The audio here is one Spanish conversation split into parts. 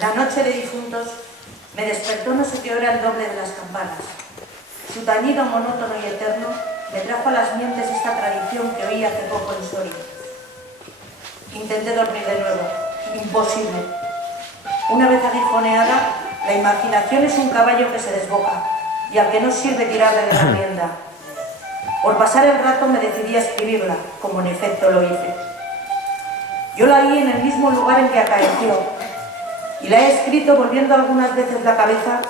La noche de difuntos me despertó no sé qué hora el doble de las campanas. Su tañido monótono y eterno me trajo a las mientes esta tradición que oí hace poco en Soria. Intenté dormir de nuevo. Imposible. Una vez aguijoneada, la imaginación es un caballo que se desboca y al que no sirve tirarle de la rienda. Por pasar el rato me decidí a escribirla, como en efecto lo hice. Yo la oí en el mismo lugar en que acaeció, y la he escrito volviendo algunas veces la cabeza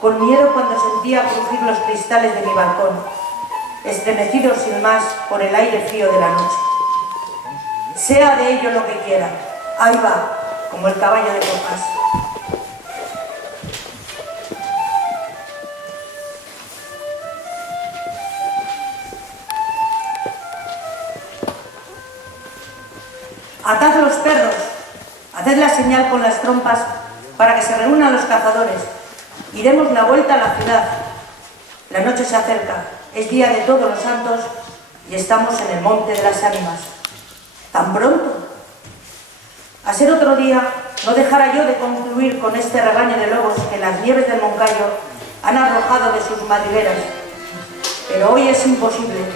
con miedo cuando sentía crujir los cristales de mi balcón, estremecidos sin más por el aire frío de la noche. Sea de ello lo que quiera, ahí va, como el caballo de copas. Atad los perros, haced la señal con las trompas para que se reúnan los cazadores y demos la vuelta a la ciudad. La noche se acerca, es día de todos los santos y estamos en el monte de las ánimas. ¿Tan pronto? A ser otro día, no dejara yo de concluir con este rebaño de lobos que las nieves del Moncayo han arrojado de sus madrigueras. Pero hoy es imposible.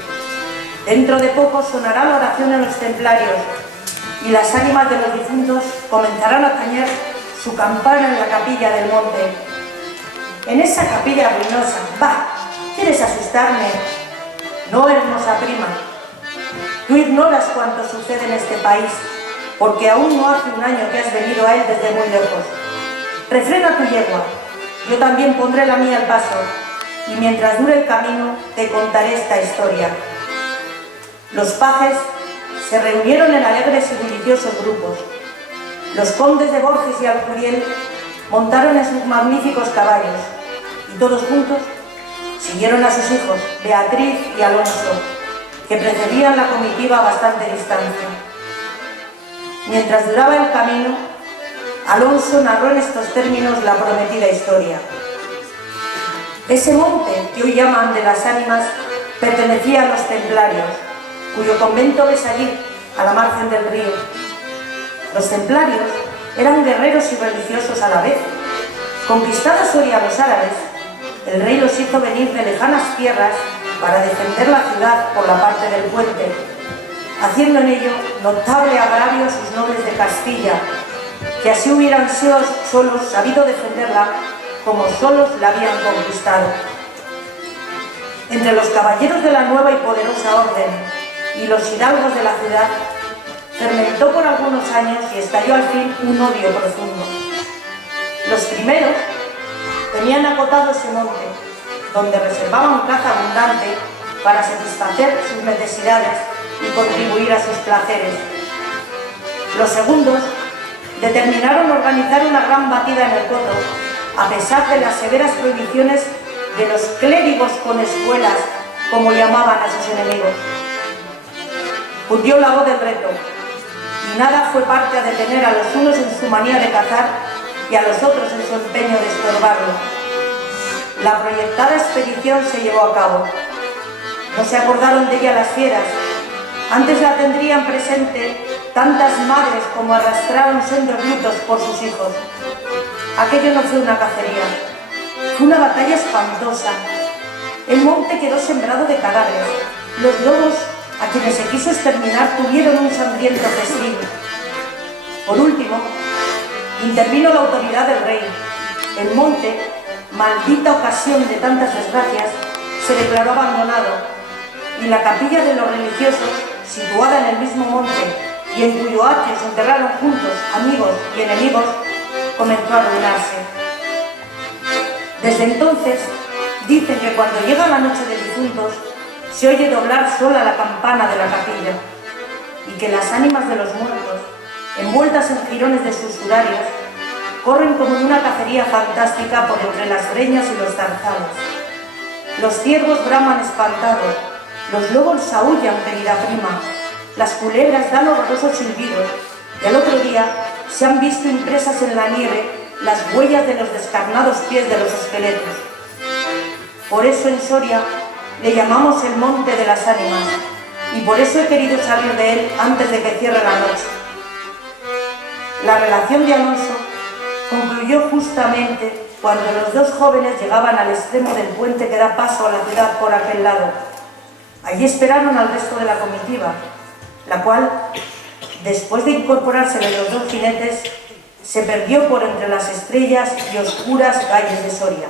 Dentro de poco sonará la oración en los templarios y las ánimas de los difuntos comenzarán a tañer su campana en la capilla del monte. En esa capilla ruinosa, ¡bah! ¿Quieres asustarme? No, hermosa prima. Tú ignoras cuánto sucede en este país, porque aún no hace un año que has venido a él desde muy lejos. Refrena tu yegua, yo también pondré la mía al paso, y mientras dure el camino te contaré esta historia. Los pajes se reunieron en alegres y bulliciosos grupos. Los condes de Borges y Alcuriel montaron en sus magníficos caballos y todos juntos siguieron a sus hijos, Beatriz y Alonso, que precedían la comitiva a bastante distancia. Mientras duraba el camino, Alonso narró en estos términos la prometida historia. Ese monte, que hoy llaman de las ánimas, pertenecía a los templarios, cuyo convento ves allí, a la margen del río. Los templarios eran guerreros y religiosos a la vez. Conquistada Soria a los árabes, el rey los hizo venir de lejanas tierras para defender la ciudad por la parte del puente, haciendo en ello notable agravio a sus nobles de Castilla, que así hubieran sido solos sabido defenderla como solos la habían conquistado. Entre los caballeros de la nueva y poderosa orden y los hidalgos de la ciudad, fermentó por algunos años y estalló al fin un odio profundo. Los primeros tenían acotado ese monte, donde reservaban caza abundante para satisfacer sus necesidades y contribuir a sus placeres. Los segundos determinaron organizar una gran batida en el coto, a pesar de las severas prohibiciones de los clérigos con espuelas, como llamaban a sus enemigos. Cundió la voz del reto, y nada fue parte a detener a los unos en su manía de cazar y a los otros en su empeño de estorbarlo. La proyectada expedición se llevó a cabo. No se acordaron de ella las fieras, antes la tendrían presente tantas madres como arrastraron sendos lutos por sus hijos. Aquello no fue una cacería, fue una batalla espantosa. El monte quedó sembrado de cadáveres. Los lobos, a quienes se quiso exterminar, tuvieron un sangriento festín. Por último, intervino la autoridad del rey. El monte, maldita ocasión de tantas desgracias, se declaró abandonado, y la capilla de los religiosos, situada en el mismo monte y en cuyo atrio se enterraron juntos amigos y enemigos, comenzó a arruinarse. Desde entonces, dicen que cuando llega la noche de difuntos, se oye doblar sola la campana de la capilla, y que las ánimas de los muertos, envueltas en jirones de sus sudarios, corren como en una cacería fantástica por entre las breñas y los zarzales. Los ciervos braman espantados, los lobos aúllan, querida prima, las culebras dan horrorosos silbidos, y al otro día se han visto impresas en la nieve las huellas de los descarnados pies de los esqueletos. Por eso en Soria le llamamos el monte de las ánimas, y por eso he querido salir de él antes de que cierre la noche. La relación de Alonso concluyó justamente cuando los dos jóvenes llegaban al extremo del puente que da paso a la ciudad por aquel lado. Allí esperaron al resto de la comitiva, la cual, después de incorporársele los dos jinetes, se perdió por entre las estrellas y oscuras calles de Soria.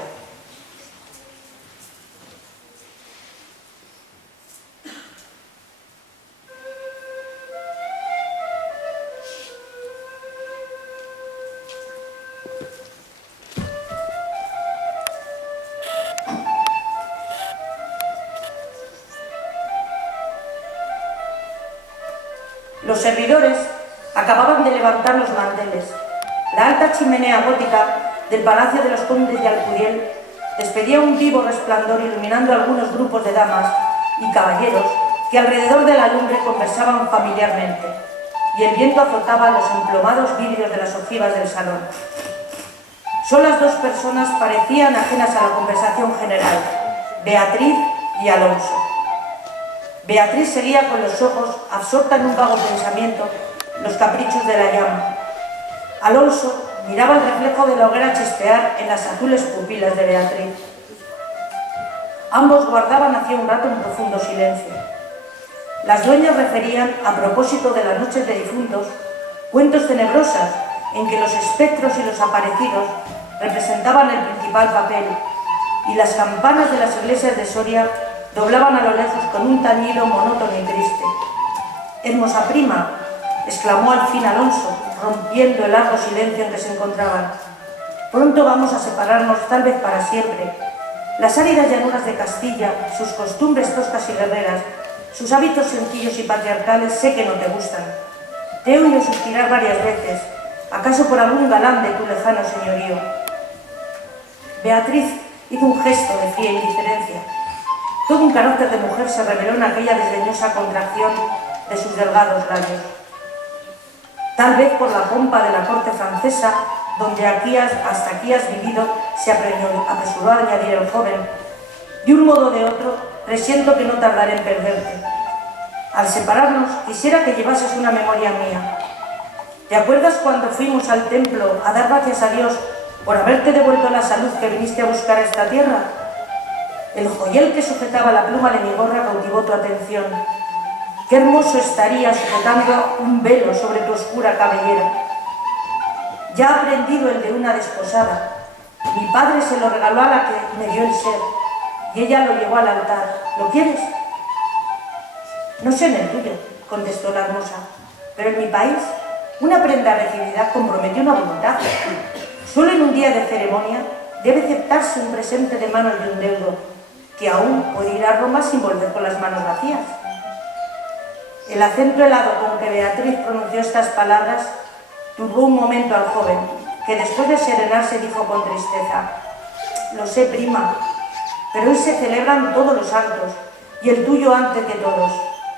Los servidores acababan de levantar los manteles. La alta chimenea gótica del Palacio de los Condes de Alcudiel despedía un vivo resplandor iluminando algunos grupos de damas y caballeros que alrededor de la lumbre conversaban familiarmente, y el viento azotaba los emplomados vidrios de las ojivas del salón. Solas dos personas parecían ajenas a la conversación general: Beatriz y Alonso. Beatriz seguía con los ojos, absorta en un vago pensamiento, los caprichos de la llama. Alonso miraba el reflejo de la hoguera chispear en las azules pupilas de Beatriz. Ambos guardaban hacía un rato un profundo silencio. Las dueñas referían, a propósito de las noches de difuntos, cuentos tenebrosas en que los espectros y los aparecidos representaban el principal papel, y las campanas de las iglesias de Soria doblaban a lo lejos con un tañido monótono y triste. «Hermosa prima», exclamó al fin Alonso, rompiendo el largo silencio en que se encontraban. «Pronto vamos a separarnos, tal vez para siempre. Las áridas llanuras de Castilla, sus costumbres toscas y guerreras, sus hábitos sencillos y patriarcales, sé que no te gustan. Te he oído suspirar varias veces, acaso por algún galán de tu lejano señorío». Beatriz hizo un gesto de fría indiferencia. Todo un carácter de mujer se reveló en aquella desdeñosa contracción de sus delgados labios. Tal vez por la pompa de la corte francesa, donde hasta aquí has vivido, se apresuró a añadir el joven. De un modo o de otro, presiento que no tardaré en perderte. Al separarnos, quisiera que llevases una memoria mía. ¿Te acuerdas cuando fuimos al templo a dar gracias a Dios por haberte devuelto la salud que viniste a buscar a esta tierra? El joyel que sujetaba la pluma de mi gorra cautivó tu atención. Qué hermoso estaría sujetando un velo sobre tu oscura cabellera. Ya ha aprendido el de una desposada. Mi padre se lo regaló a la que me dio el ser, y ella lo llevó al altar. ¿Lo quieres? No sé en el tuyo, contestó la hermosa, pero en mi país una prenda recibida compromete una voluntad. Solo en un día de ceremonia debe aceptarse un presente de manos de un deudo, que aún puede ir a Roma sin volver con las manos vacías. El acento helado con que Beatriz pronunció estas palabras turbó un momento al joven, que después de serenarse dijo con tristeza: «Lo sé, prima, pero hoy se celebran todos los santos, y el tuyo antes que todos.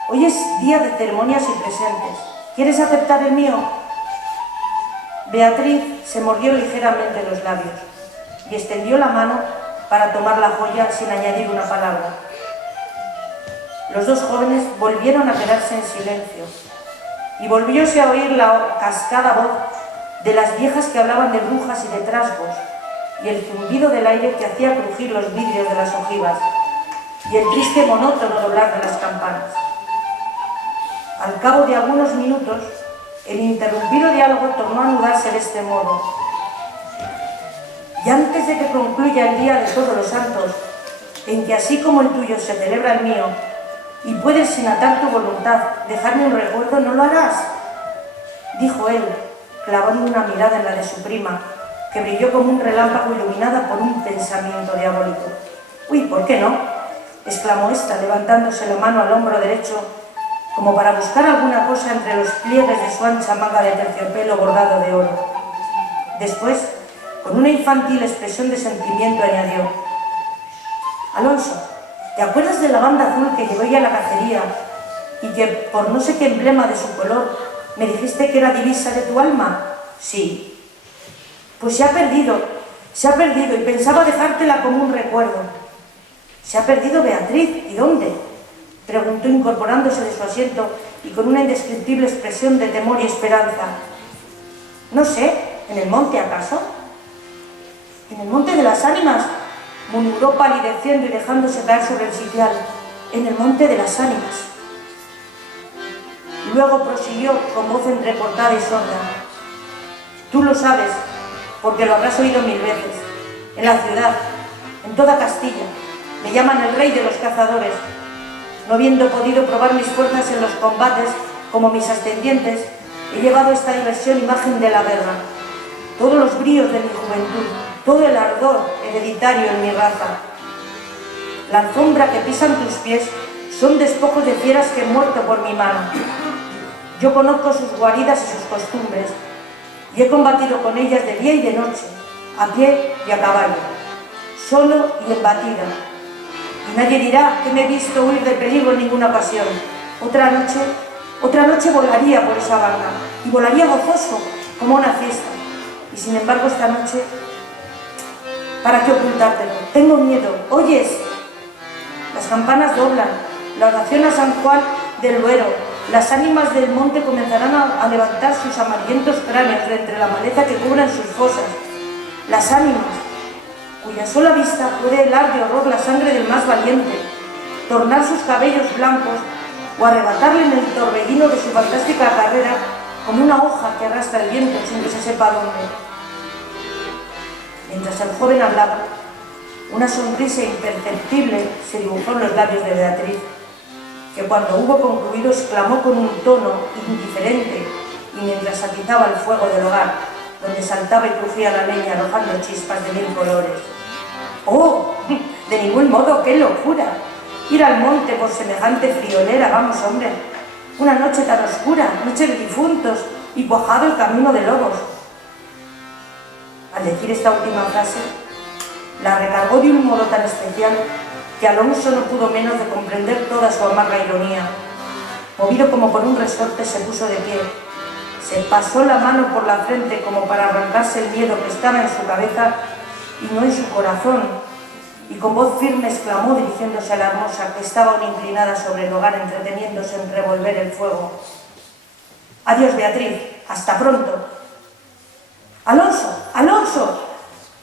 Hoy es día de ceremonias y presentes. ¿Quieres aceptar el mío?». Beatriz se mordió ligeramente los labios y extendió la mano para tomar la joya sin añadir una palabra. Los dos jóvenes volvieron a quedarse en silencio y volvióse a oír la cascada voz de las viejas que hablaban de brujas y de trasgos, y el zumbido del aire que hacía crujir los vidrios de las ojivas, y el triste monótono doblar de las campanas. Al cabo de algunos minutos, el interrumpido diálogo tornó a anudarse de este modo: «Y antes de que concluya el día de todos los santos, en que así como el tuyo se celebra el mío, y puedes sin atar tu voluntad dejarme un recuerdo, ¿no lo harás?», dijo él, clavando una mirada en la de su prima, que brilló como un relámpago iluminada por un pensamiento diabólico. «Uy, ¿por qué no?», exclamó ésta, levantándose la mano al hombro derecho, como para buscar alguna cosa entre los pliegues de su ancha manga de terciopelo bordado de oro. Después, con una infantil expresión de sentimiento, añadió: «Alonso, ¿te acuerdas de la banda azul que llevé a la cacería y que, por no sé qué emblema de su color, me dijiste que era divisa de tu alma?» «Sí». «Pues se ha perdido, y pensaba dejártela como un recuerdo». «Se ha perdido Beatriz, ¿y dónde?», preguntó incorporándose de su asiento y con una indescriptible expresión de temor y esperanza. «No sé, ¿en el monte acaso?». En el monte de las ánimas, murmuró palideciendo y dejándose caer sobre el sitial. En el monte de las ánimas. Luego prosiguió con voz entrecortada y sorda. Tú lo sabes, porque lo habrás oído 1000 veces. En la ciudad, en toda Castilla, me llaman el rey de los cazadores. No habiendo podido probar mis fuerzas en los combates, como mis ascendientes, he llevado esta diversión imagen de la guerra. Todos los bríos de mi juventud, todo el ardor hereditario en mi raza. La alfombra que pisan tus pies son despojos de fieras que he muerto por mi mano. Yo conozco sus guaridas y sus costumbres, y he combatido con ellas de día y de noche, a pie y a caballo, solo y en batida. Y nadie dirá que me he visto huir de peligro en ninguna ocasión. Otra noche volaría por esa banda, y volaría gozoso, como una fiesta. Y sin embargo esta noche, ¿para qué ocultártelo? Tengo miedo, ¿oyes? Las campanas doblan, la oración a San Juan del Duero. Las ánimas del monte comenzarán a levantar sus amarillentos cráneos de entre la maleza que cubren sus fosas. Las ánimas, cuya sola vista puede helar de horror la sangre del más valiente, tornar sus cabellos blancos o arrebatarle en el torbellino de su fantástica carrera como una hoja que arrastra el viento sin que se sepa dónde. Mientras el joven hablaba, una sonrisa imperceptible se dibujó en los labios de Beatriz, que cuando hubo concluido exclamó con un tono indiferente y mientras atizaba el fuego del hogar, donde saltaba y crujía la leña arrojando chispas de 1000 colores. ¡Oh! De ningún modo, qué locura. Ir al monte por semejante friolera, vamos, hombre. Una noche tan oscura, noche de difuntos y cuajado el camino de lobos. Al decir esta última frase, la recargó de un modo tan especial que Alonso no pudo menos de comprender toda su amarga ironía. Movido como por un resorte, se puso de pie. Se pasó la mano por la frente como para arrancarse el miedo que estaba en su cabeza y no en su corazón, y con voz firme exclamó dirigiéndose a la hermosa que estaba aún inclinada sobre el hogar entreteniéndose en revolver el fuego. «Adiós, Beatriz, hasta pronto». «¡Alonso! ¡Alonso!»,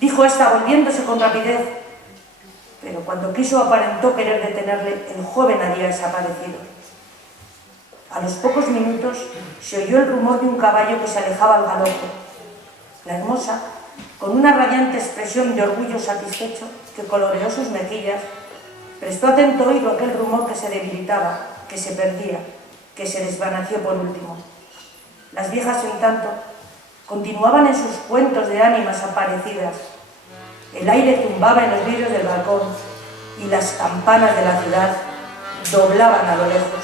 dijo ésta volviéndose con rapidez, pero cuando quiso aparentó querer detenerle, el joven había desaparecido. A los pocos minutos se oyó el rumor de un caballo que se alejaba al galope. La hermosa, con una radiante expresión de orgullo satisfecho que coloreó sus mejillas, prestó atento oído a aquel rumor que se debilitaba, que se perdía, que se desvaneció por último. Las viejas, en tanto, continuaban en sus cuentos de ánimas aparecidas. El aire zumbaba en los vidrios del balcón y las campanas de la ciudad doblaban a lo lejos.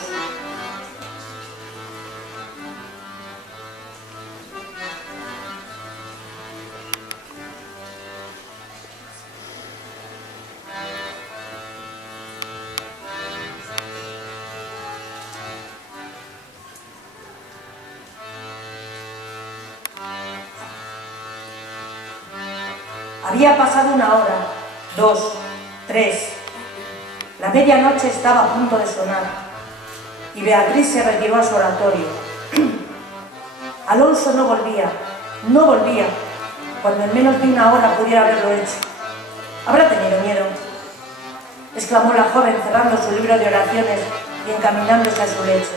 Había pasado 1 hora, 2, 3. La medianoche estaba a punto de sonar y Beatriz se retiró a su oratorio. Alonso no volvía, cuando en menos de 1 hora pudiera haberlo hecho. «Habrá tenido miedo», exclamó la joven cerrando su libro de oraciones y encaminándose a su lecho,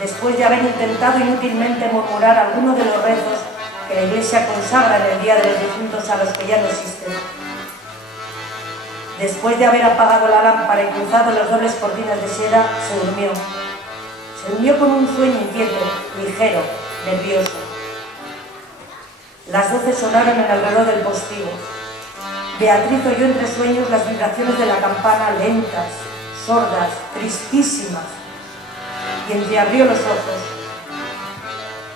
después de haber intentado inútilmente murmurar alguno de los rezos que la Iglesia consagra en el Día de los Difuntos a los que ya no existen. Después de haber apagado la lámpara y cruzado las dobles cortinas de seda, se durmió. Se durmió con un sueño inquieto, ligero, nervioso. Las 12 sonaron en el reloj del postigo. Beatriz oyó entre sueños las vibraciones de la campana lentas, sordas, tristísimas, y entreabrió los ojos.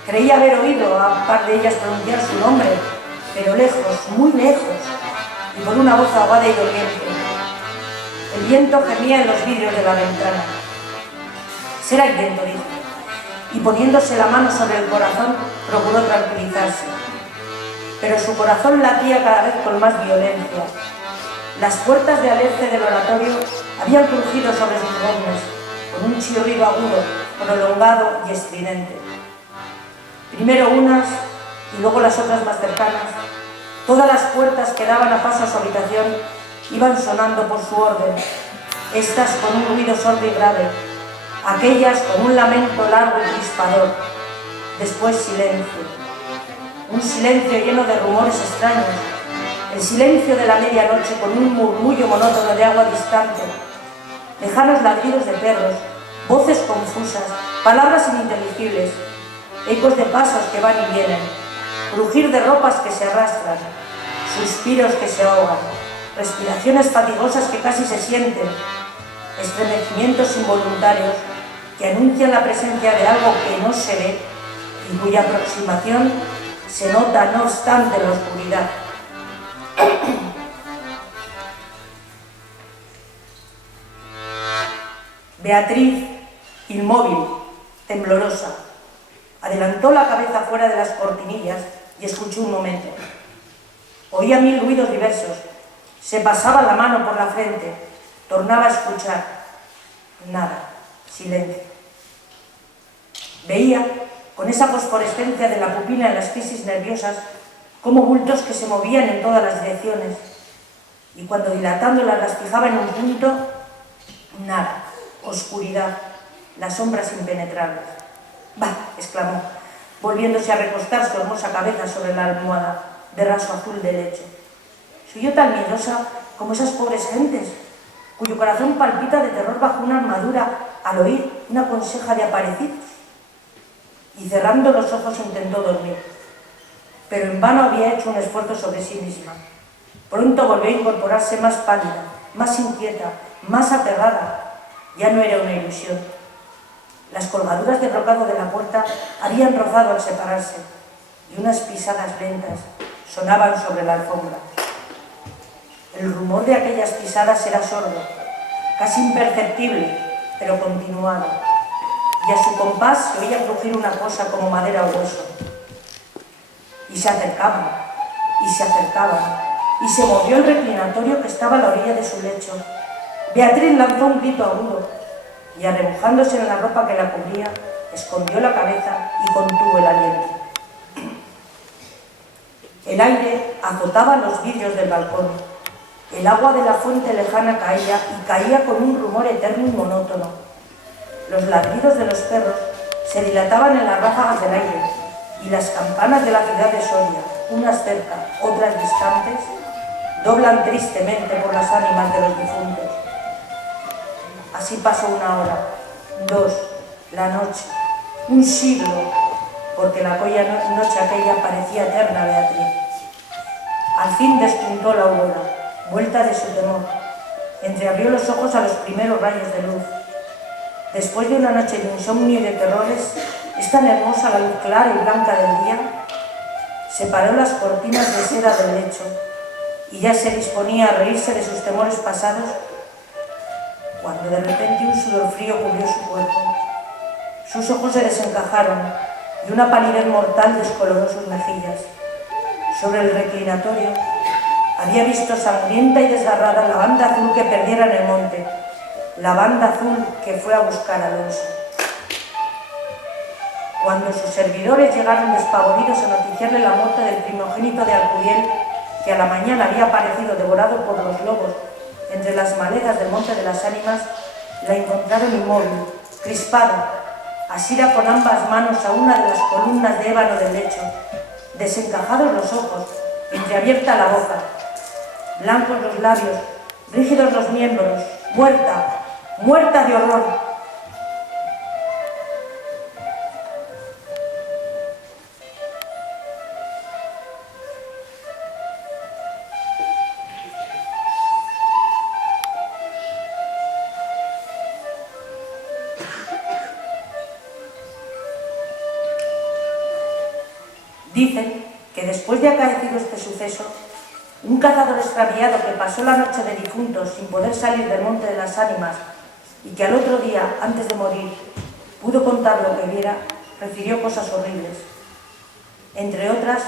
Creía haber oído a un par de ellas pronunciar su nombre, pero lejos, muy lejos, y por una voz ahogada y doliente. El viento gemía en los vidrios de la ventana. «Será el viento», dijo, y poniéndose la mano sobre el corazón, procuró tranquilizarse. Pero su corazón latía cada vez con más violencia. Las puertas de alerce del oratorio habían crujido sobre sus goznes, con un chirrido agudo, prolongado y estridente. Primero unas y luego las otras más cercanas Todas las puertas que daban a paso a su habitación iban sonando por su orden, estas con un ruido sordo y grave, aquellas con un lamento largo y crispador. Después silencio, un silencio lleno de rumores extraños, el silencio de la medianoche con un murmullo monótono de agua distante, lejanos ladridos de perros, voces confusas, palabras ininteligibles, ecos de pasos que van y vienen, crujir de ropas que se arrastran, suspiros que se ahogan, respiraciones fatigosas que casi se sienten, estremecimientos involuntarios que anuncian la presencia de algo que no se ve y cuya aproximación se nota no obstante en la oscuridad. Beatriz, inmóvil, temblorosa, adelantó la cabeza fuera de las cortinillas y escuchó un momento. Oía mil ruidos diversos, se pasaba la mano por la frente, tornaba a escuchar. Nada, silencio. Veía, con esa fosforescencia de la pupila en las crisis nerviosas, como bultos que se movían en todas las direcciones, y cuando dilatándolas las fijaba en un punto, nada, oscuridad, las sombras impenetrables. «Bah», exclamó, volviéndose a recostar su hermosa cabeza sobre la almohada de raso azul del lecho. «¿Soy yo tan miedosa como esas pobres gentes, cuyo corazón palpita de terror bajo una armadura al oír una conseja de aparecidos?» Y cerrando los ojos intentó dormir, pero en vano había hecho un esfuerzo sobre sí misma. Pronto volvió a incorporarse más pálida, más inquieta, más aterrada. Ya no era una ilusión. Las colgaduras de brocado de la puerta habían rozado al separarse y unas pisadas lentas sonaban sobre la alfombra. El rumor de aquellas pisadas era sordo, casi imperceptible, pero continuado, y a su compás se oía crujir una cosa como madera o hueso. Y se acercaban, y se acercaban, y se movió el reclinatorio que estaba a la orilla de su lecho. Beatriz lanzó un grito agudo, y arrebujándose en la ropa que la cubría, escondió la cabeza y contuvo el aliento. El aire azotaba los vidrios del balcón. El agua de la fuente lejana caía y caía con un rumor eterno y monótono. Los ladridos de los perros se dilataban en las ráfagas del aire y las campanas de la ciudad de Soria, unas cerca, otras distantes, doblan tristemente por las ánimas de los difuntos. Así pasó una hora, dos, la noche, un siglo, porque la noche aquella parecía eterna a Beatriz. Al fin despuntó la aurora, vuelta de su temor. Entreabrió los ojos a los primeros rayos de luz. Después de una noche de insomnio y de terrores, ¿es tan hermosa la luz clara y blanca del día? Separó las cortinas de seda del lecho y ya se disponía a reírse de sus temores pasados, cuando de repente un sudor frío cubrió su cuerpo. Sus ojos se desencajaron y una palidez mortal descoloró sus mejillas. Sobre el reclinatorio había visto sangrienta y desgarrada la banda azul que perdiera en el monte, la banda azul que fue a buscar a Alonso. Cuando sus servidores llegaron despavoridos a noticiarle la muerte del primogénito de Alcudiel, que a la mañana había aparecido devorado por los lobos entre las maletas del Monte de las Ánimas, la encontraron inmóvil, crispada, asida con ambas manos a una de las columnas de ébano del lecho, desencajados los ojos, entreabierta la boca, blancos los labios, rígidos los miembros, muerta, muerta de horror. Dicen que después de acaecido este suceso, un cazador extraviado que pasó la noche de difuntos sin poder salir del Monte de las Ánimas y que al otro día, antes de morir, pudo contar lo que viera, refirió cosas horribles. Entre otras,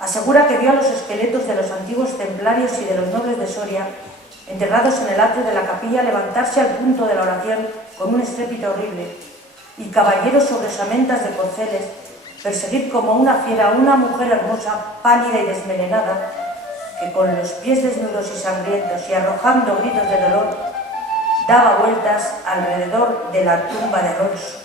asegura que vio a los esqueletos de los antiguos templarios y de los nobles de Soria, enterrados en el atrio de la capilla, levantarse al punto de la oración con un estrépito horrible, y caballeros sobre osamentas de corceles perseguir como una fiera a una mujer hermosa, pálida y desmelenada, que con los pies desnudos y sangrientos y arrojando gritos de dolor, daba vueltas alrededor de la tumba de Alonso.